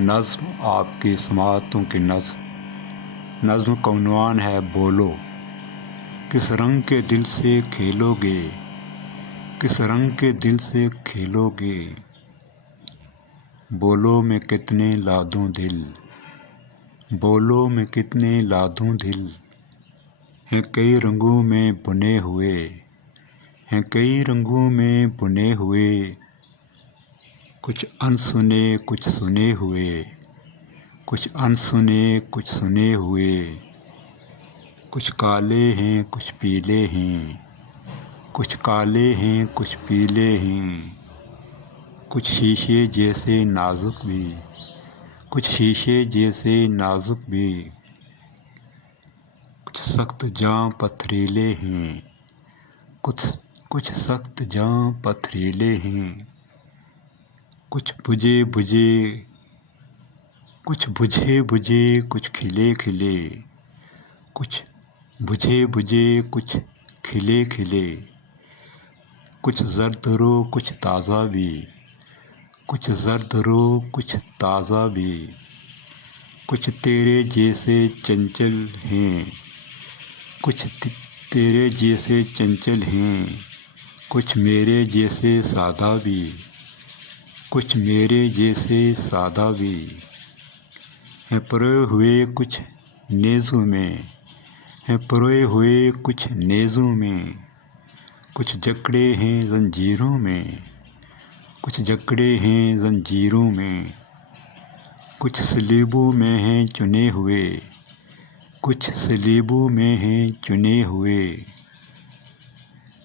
نظم آپ کی سماعتوں کی نظم کا عنوان ہے بولو۔ کس رنگ کے دل سے کھیلو گے، کس رنگ کے دل سے کھیلو گے، بولو میں کتنے لا دوں دل، بولو میں کتنے لا دوں دل، ہیں کئی رنگوں میں بنے ہوئے، ہیں کئی رنگوں میں بنے ہوئے، کچھ انسنے کچھ سنے ہوئے، کچھ انسنے کچھ سنے ہوئے، کچھ کالے ہیں کچھ پیلے ہیں، کچھ کالے ہیں کچھ پیلے ہیں، کچھ شیشے جیسے نازک بھی، کچھ شیشے جیسے نازک بھی، کچھ سخت جاں پتھریلے ہیں، کچھ سخت جاں پتھریلے ہیں، کچھ بجھے بجھے، کچھ بجھے بجھے، کچھ کھلے کھلے، کچھ بجھے بجھے، کچھ کھلے کھلے، کچھ زرد رو کچھ تازہ بھی، کچھ زرد رو کچھ تازہ بھی، کچھ تیرے جیسے چنچل ہیں، کچھ تیرے جیسے چنچل ہیں، کچھ میرے جیسے سادہ بھی، کچھ میرے جیسے سادہ بھی، ہیں پروئے ہوئے کچھ نیزوں میں، ہیں پروئے ہوئے کچھ نیزوں میں، کچھ جکڑے ہیں زنجیروں میں، کچھ جکڑے ہیں زنجیروں میں، کچھ سلیبوں میں ہیں چنے ہوئے، کچھ سلیبوں میں ہیں چنے ہوئے،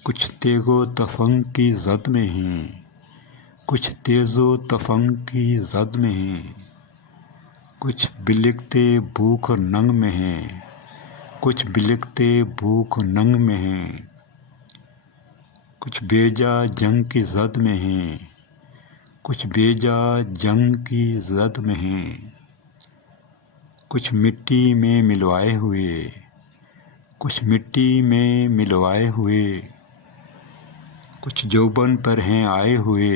کچھ تیغ و تفنگ کی زد میں ہیں، کچھ تیز و تفنگ کی زد میں ہیں، کچھ بلکتے بھوک اور ننگ میں ہیں، کچھ بلکتے بھوک اور ننگ میں ہیں، کچھ بیجا جنگ کی زد میں ہیں، کچھ بیجا جنگ کی زد میں ہیں، کچھ مٹی میں ملوائے ہوئے، کچھ مٹی میں ملوائے ہوئے، کچھ جوبن پر ہیں آئے ہوئے،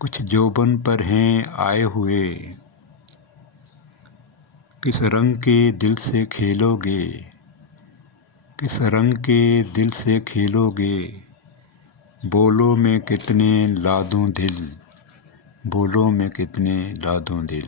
کچھ جوبن پر ہیں آئے ہوئے، کس رنگ کے دل سے کھیلو گے، کس رنگ کے دل سے کھیلو گے، بولو میں کتنے لا دوں دل، بولو میں کتنے لا دوں دل۔